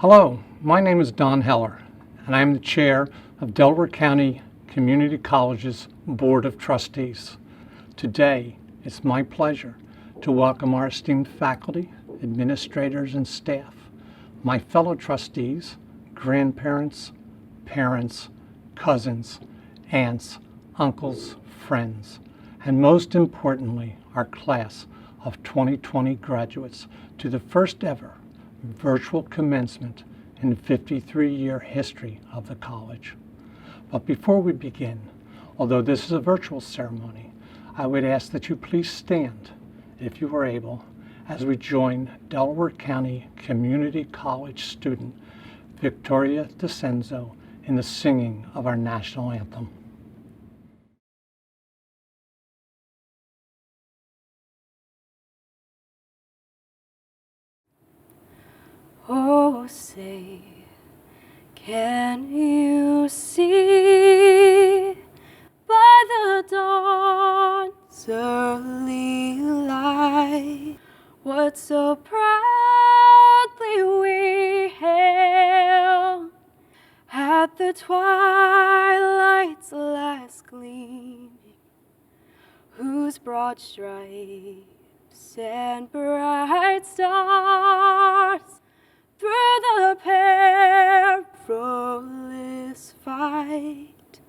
Hello, my name is Don Heller, and I am the chair of Delaware County Community College's Board of Trustees. Today, it's my pleasure to welcome our esteemed faculty, administrators, and staff, my fellow trustees, grandparents, parents, cousins, aunts, uncles, friends, and most importantly, our class of 2020 graduates to the first ever virtual commencement in the 53-year history of the college. But before we begin, although this is a virtual ceremony, I would ask that you please stand, if you are able, as we join Delaware County Community College student Victoria DeCenzo in the singing of our national anthem. Oh, say, can you see by the dawn's early light what so proudly we hailed at the twilight's last gleaming, whose broad stripes and bright stars through the perilous fight,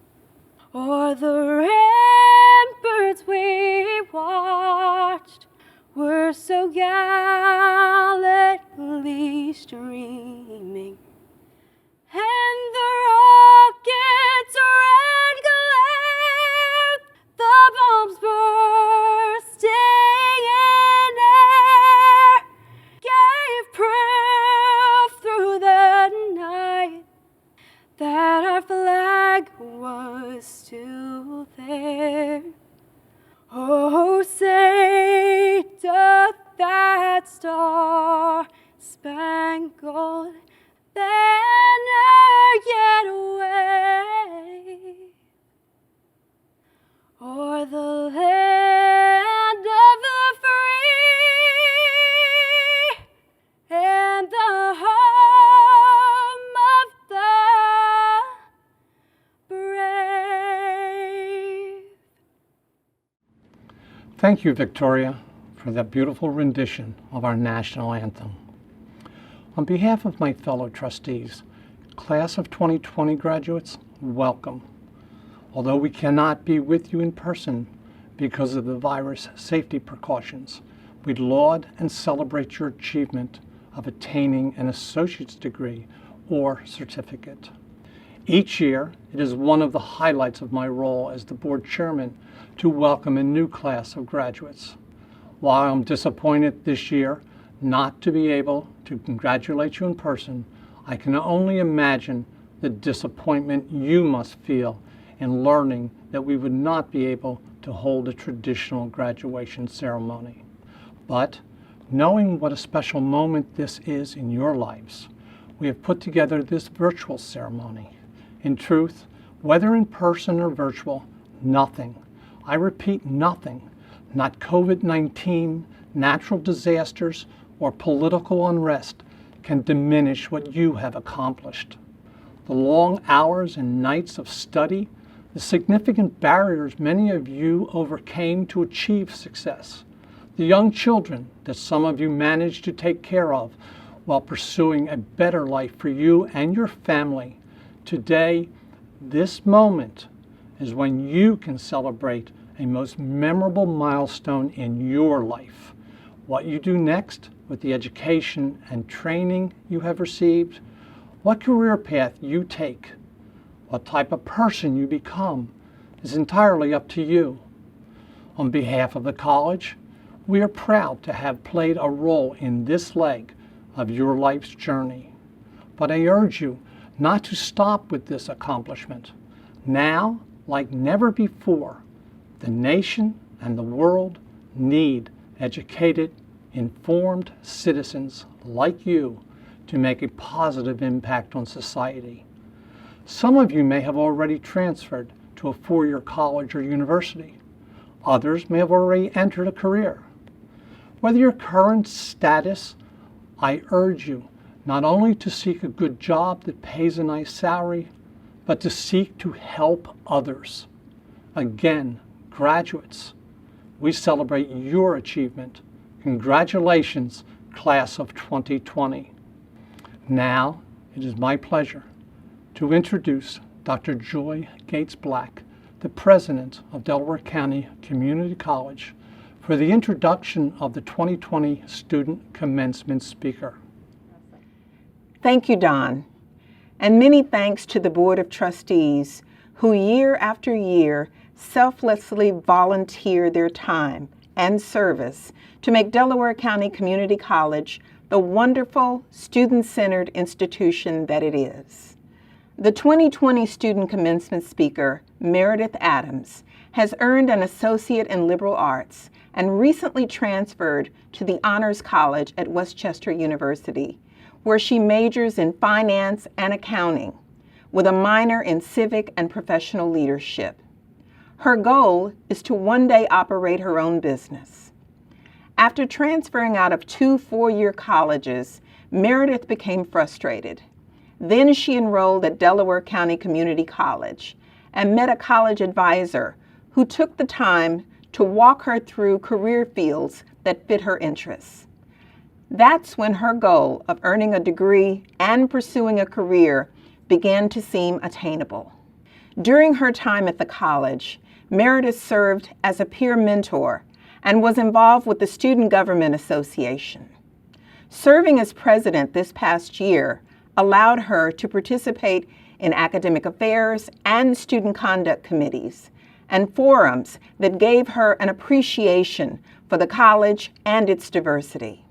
o'er the ramparts we watched, were so gallantly streaming, and the rockets' red glare, the bombs bursting in air, gave proof through the night that our flag was still there. Oh, say, doth that star-spangled banner yet wave o'er the land of the free and the home of the brave? Thank you, Victoria, for that beautiful rendition of our national anthem. On behalf of my fellow trustees, class of 2020 graduates, welcome. Although we cannot be with you in person because of the virus safety precautions, we laud and celebrate your achievement of attaining an associate's degree or certificate. Each year, it is one of the highlights of my role as the board chairman to welcome a new class of graduates. While I'm disappointed this year not to be able to congratulate you in person, I can only imagine the disappointment you must feel in learning that we would not be able to hold a traditional graduation ceremony. But knowing what a special moment this is in your lives, we have put together this virtual ceremony. In truth, whether in person or virtual, nothing, I repeat nothing, not COVID-19, natural disasters, or political unrest can diminish what you have accomplished. The long hours and nights of study, the significant barriers many of you overcame to achieve success, the young children that some of you managed to take care of while pursuing a better life for you and your family. Today, this moment is when you can celebrate a most memorable milestone in your life. What you do next with the education and training you have received, what career path you take, what type of person you become is entirely up to you. On behalf of the college, we are proud to have played a role in this leg of your life's journey. But I urge you not to stop with this accomplishment. Now, like never before, the nation and the world need educated, informed citizens like you to make a positive impact on society. Some of you may have already transferred to a four-year college or university. Others may have already entered a career. Whether your current status, I urge you not only to seek a good job that pays a nice salary, but to seek to help others. Again, graduates, we celebrate your achievement. Congratulations, class of 2020. Now, it is my pleasure to introduce Dr. Joy Gates Black, the president of Delaware County Community College, for the introduction of the 2020 Student Commencement Speaker. Thank you, Don, and many thanks to the Board of Trustees who year after year selflessly volunteer their time and service to make Delaware County Community College the wonderful, student-centered institution that it is. The 2020 Student Commencement Speaker, Meredith Adams, has earned an Associate in Liberal Arts and recently transferred to the Honors College at Westchester University, where she majors in finance and accounting with a minor in civic and professional leadership. Her goal is to one day operate her own business. After transferring out of 2 four-year colleges, Meredith became frustrated. Then she enrolled at Delaware County Community College and met a college advisor who took the time to walk her through career fields that fit her interests. That's when her goal of earning a degree and pursuing a career began to seem attainable. During her time at the college, Meredith served as a peer mentor and was involved with the Student Government Association. Serving as president this past year allowed her to participate in academic affairs and student conduct committees and forums that gave her an appreciation for the college and its diversity.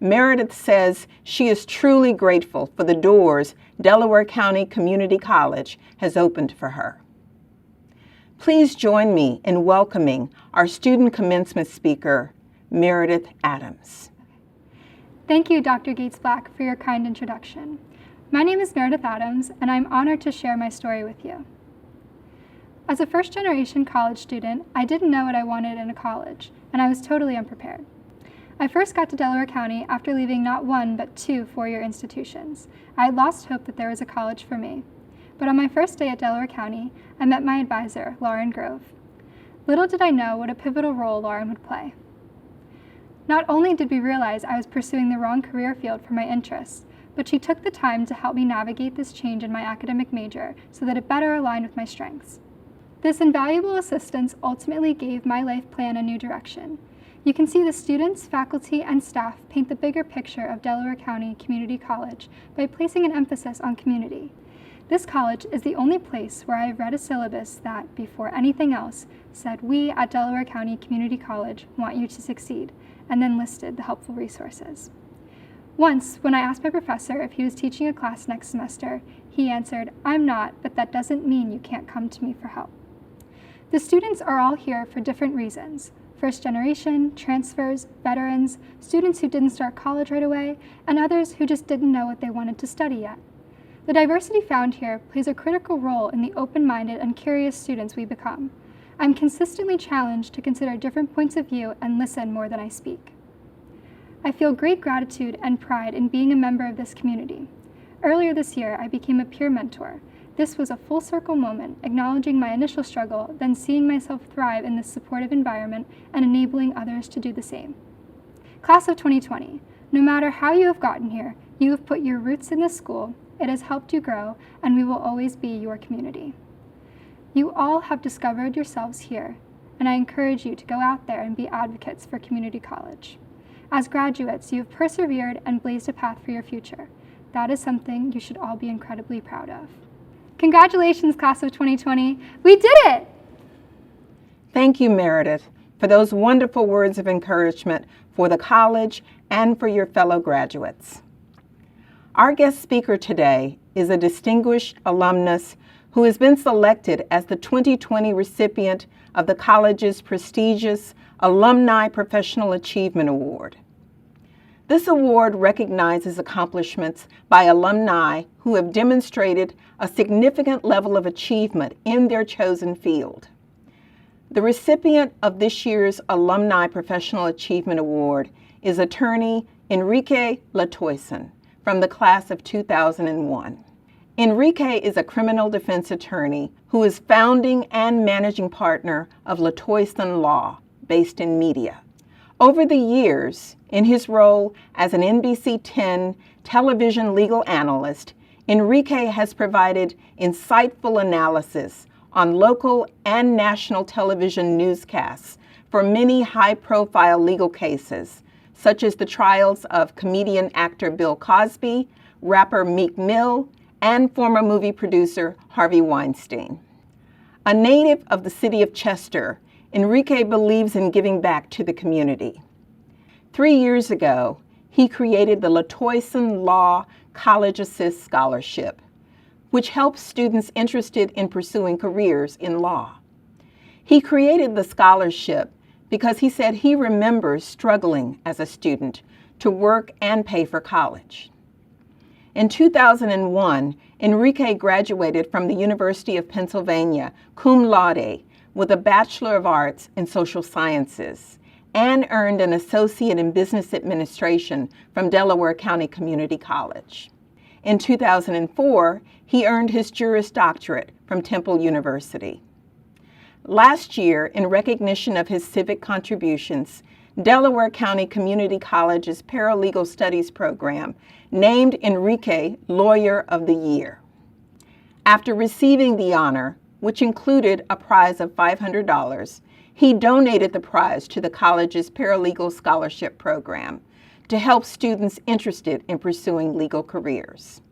Meredith says she is truly grateful for the doors Delaware County Community College has opened for her. Please join me in welcoming our student commencement speaker, Meredith Adams. Thank you, Dr. Gates Black, for your kind introduction. My name is Meredith Adams, and I'm honored to share my story with you. As a first-generation college student, I didn't know what I wanted in a college, and I was totally unprepared. I first got to Delaware County after leaving not 1 but 2 four-year institutions. I had lost hope that there was a college for me. But on my first day at Delaware County, I met my advisor, Lauren Grove. Little did I know what a pivotal role Lauren would play. Not only did we realize I was pursuing the wrong career field for my interests, but she took the time to help me navigate this change in my academic major so that it better aligned with my strengths. This invaluable assistance ultimately gave my life plan a new direction. You can see the students, faculty, and staff paint the bigger picture of Delaware County Community College by placing an emphasis on community. This college is the only place where I've read a syllabus that, before anything else, said we at Delaware County Community College want you to succeed, and then listed the helpful resources. Once, when I asked my professor if he was teaching a class next semester, he answered, "I'm not, but that doesn't mean you can't come to me for help." The students are all here for different reasons. First generation, transfers, veterans, students who didn't start college right away, and others who just didn't know what they wanted to study yet. The diversity found here plays a critical role in the open-minded and curious students we become. I'm consistently challenged to consider different points of view and listen more than I speak. I feel great gratitude and pride in being a member of this community. Earlier this year, I became a peer mentor. This was a full circle moment, acknowledging my initial struggle, then seeing myself thrive in this supportive environment and enabling others to do the same. Class of 2020, no matter how you have gotten here, you have put your roots in this school, it has helped you grow, and we will always be your community. You all have discovered yourselves here, and I encourage you to go out there and be advocates for community college. As graduates, you have persevered and blazed a path for your future. That is something you should all be incredibly proud of. Congratulations, class of 2020. We did it! Thank you, Meredith, for those wonderful words of encouragement for the college and for your fellow graduates. Our guest speaker today is a distinguished alumnus who has been selected as the 2020 recipient of the college's prestigious Alumni Professional Achievement Award. This award recognizes accomplishments by alumni who have demonstrated a significant level of achievement in their chosen field. The recipient of this year's Alumni Professional Achievement Award is attorney Enrique Latoyson from from the class of 2001. Enrique is a criminal defense attorney who is founding and managing partner of Latoyson Law, based in media. Over the years, in his role as an NBC 10 television legal analyst, Enrique has provided insightful analysis on local and national television newscasts for many high-profile legal cases, such as the trials of comedian actor Bill Cosby, rapper Meek Mill, and former movie producer Harvey Weinstein. A native of the city of Chester, Enrique believes in giving back to the community. 3 years ago, he created the Latoyson Law College Assist Scholarship, which helps students interested in pursuing careers in law. He created the scholarship because he said he remembers struggling as a student to work and pay for college. In 2001, Enrique graduated from the University of Pennsylvania cum laude with a Bachelor of Arts in Social Sciences and earned an Associate in Business Administration from Delaware County Community College. In 2004, he earned his Juris Doctorate from Temple University. Last year, in recognition of his civic contributions, Delaware County Community College's Paralegal Studies program named Enrique Lawyer of the Year. After receiving the honor, which included a prize of $500, he donated the prize to the college's Paralegal Scholarship program to help students interested in pursuing legal careers.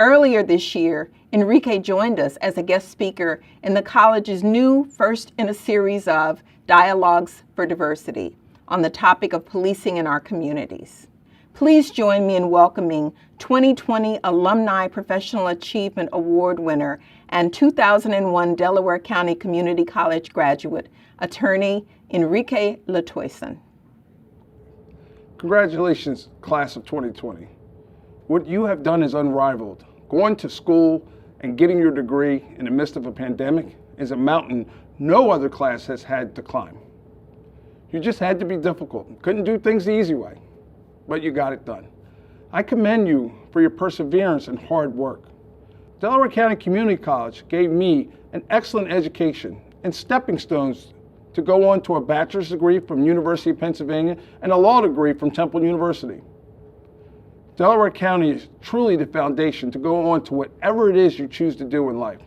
Earlier this year, Enrique joined us as a guest speaker in the college's new first in a series of Dialogues for Diversity on the topic of policing in our communities. Please join me in welcoming 2020 Alumni Professional Achievement Award winner and 2001 Delaware County Community College graduate, attorney Enrique Latoyson. Congratulations, class of 2020. What you have done is unrivaled. Going to school and getting your degree in the midst of a pandemic is a mountain no other class has had to climb. You just had to be difficult. Couldn't do things the easy way, but you got it done. I commend you for your perseverance and hard work. Delaware County Community College gave me an excellent education and stepping stones to go on to a bachelor's degree from University of Pennsylvania and a law degree from Temple University. Delaware County is truly the foundation to go on to whatever it is you choose to do in life.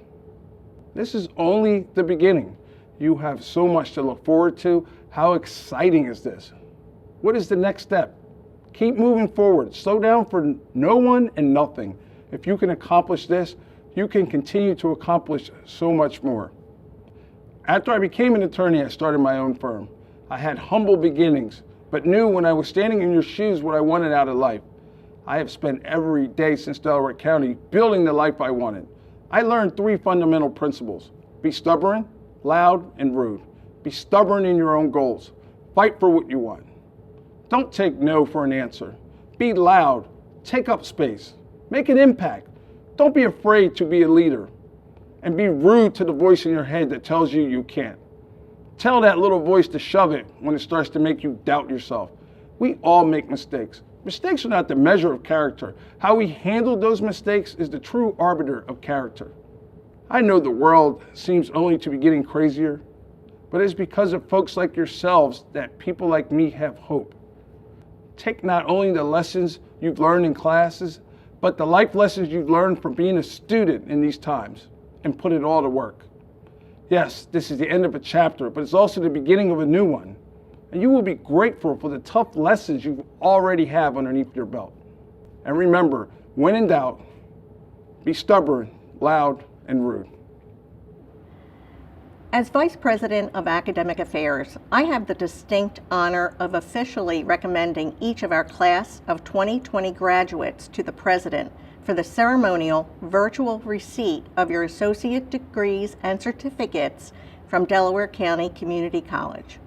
This is only the beginning. You have so much to look forward to. How exciting is this? What is the next step? Keep moving forward. Slow down for no one and nothing. If you can accomplish this, you can continue to accomplish so much more. After I became an attorney, I started my own firm. I had humble beginnings, but knew when I was standing in your shoes what I wanted out of life. I have spent every day since Delaware County building the life I wanted. I learned 3 fundamental principles. Be stubborn, loud, and rude. Be stubborn in your own goals. Fight for what you want. Don't take no for an answer. Be loud. Take up space. Make an impact. Don't be afraid to be a leader. And be rude to the voice in your head that tells you you can't. Tell that little voice to shove it when it starts to make you doubt yourself. We all make mistakes. Mistakes are not the measure of character. How we handle those mistakes is the true arbiter of character. I know the world seems only to be getting crazier, but it's because of folks like yourselves that people like me have hope. Take not only the lessons you've learned in classes, but the life lessons you've learned from being a student in these times, and put it all to work. Yes, this is the end of a chapter, but it's also the beginning of a new one. And you will be grateful for the tough lessons you already have underneath your belt. And remember, when in doubt, be stubborn, loud, and rude. As Vice President of Academic Affairs, I have the distinct honor of officially recommending each of our class of 2020 graduates to the President for the ceremonial virtual receipt of your associate degrees and certificates from Delaware County Community College.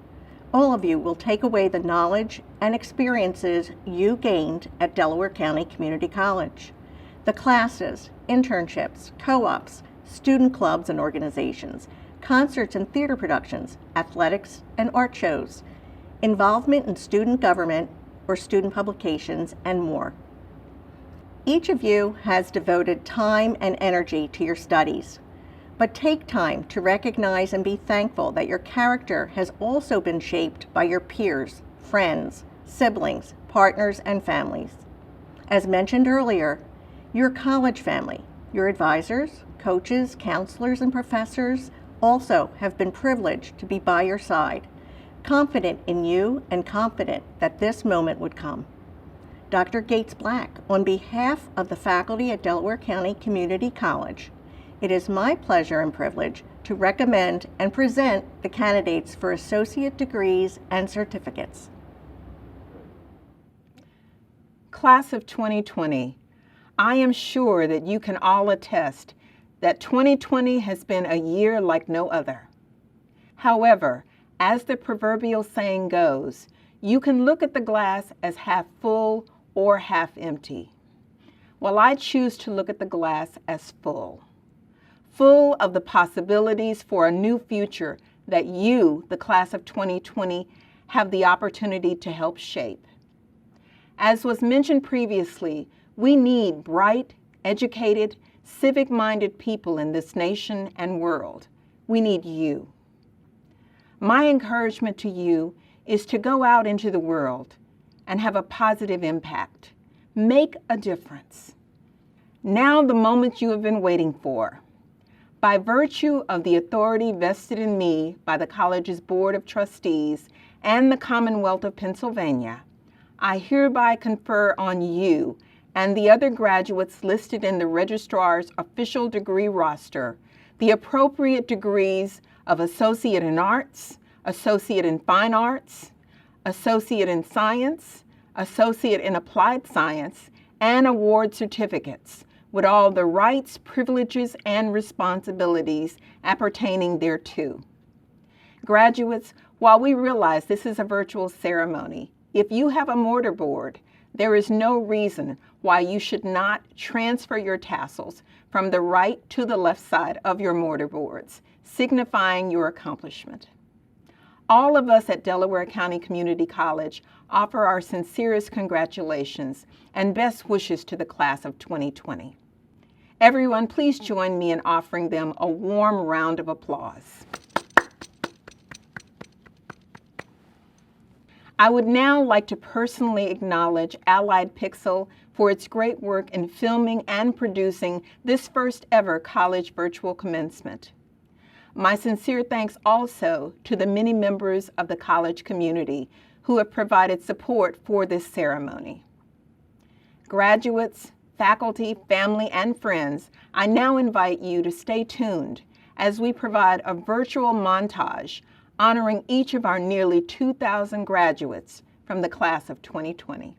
All of you will take away the knowledge and experiences you gained at Delaware County Community College. The classes, internships, co-ops, student clubs and organizations, concerts and theater productions, athletics and art shows, involvement in student government or student publications, and more. Each of you has devoted time and energy to your studies, but take time to recognize and be thankful that your character has also been shaped by your peers, friends, siblings, partners, and families. As mentioned earlier, your college family, your advisors, coaches, counselors, and professors also have been privileged to be by your side, confident in you and confident that this moment would come. Dr. Gates Black, on behalf of the faculty at Delaware County Community College, it is my pleasure and privilege to recommend and present the candidates for associate degrees and certificates. Class of 2020, I am sure that you can all attest that 2020 has been a year like no other. However, as the proverbial saying goes, you can look at the glass as half full or half empty. Well, I choose to look at the glass as full of the possibilities for a new future that you, the class of 2020, have the opportunity to help shape. As was mentioned previously, we need bright, educated, civic-minded people in this nation and world. We need you. My encouragement to you is to go out into the world and have a positive impact. Make a difference. Now the moment you have been waiting for. By virtue of the authority vested in me by the college's Board of Trustees and the Commonwealth of Pennsylvania, I hereby confer on you and the other graduates listed in the registrar's official degree roster the appropriate degrees of Associate in Arts, Associate in Fine Arts, Associate in Science, Associate in Applied Science, and award certificates with all the rights, privileges, and responsibilities appertaining thereto. Graduates, while we realize this is a virtual ceremony, if you have a mortarboard, there is no reason why you should not transfer your tassels from the right to the left side of your mortarboards, signifying your accomplishment. All of us at Delaware County Community College offer our sincerest congratulations and best wishes to the class of 2020. Everyone, please join me in offering them a warm round of applause. I would now like to personally acknowledge Allied Pixel for its great work in filming and producing this first ever college virtual commencement. My sincere thanks also to the many members of the college community who have provided support for this ceremony. Graduates, faculty, family, and friends, I now invite you to stay tuned as we provide a virtual montage honoring each of our nearly 2,000 graduates from the class of 2020.